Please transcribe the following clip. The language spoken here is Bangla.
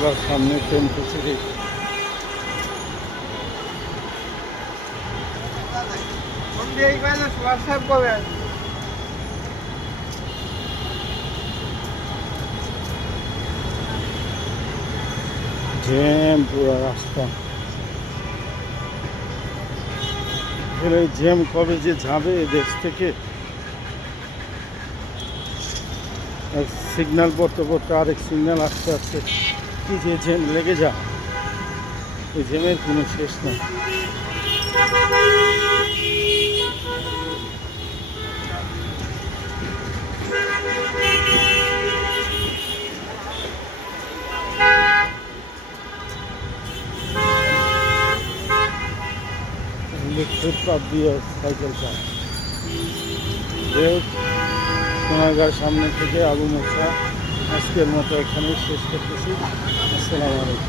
সোনারগাঁও সামনে টেম্পু সিটি। জ্যাম পুরো রাস্তা। জ্যাম কবে যে যাবে দেশ থেকে, সিগন্যাল পড়তে পড়তে আরেক সিগন্যাল আসতে আসতে কি যে জ্যাম লেগে যায়, এই জ্যামের কোনো শেষ নেই। ফুটপাথ দিয়ে সাইকেল চালায়। সোনারগাঁর সামনে থেকে আবু মুসা আজকের মতো এখানেই শেষ করতেছি। আসসালামু আলাইকুম।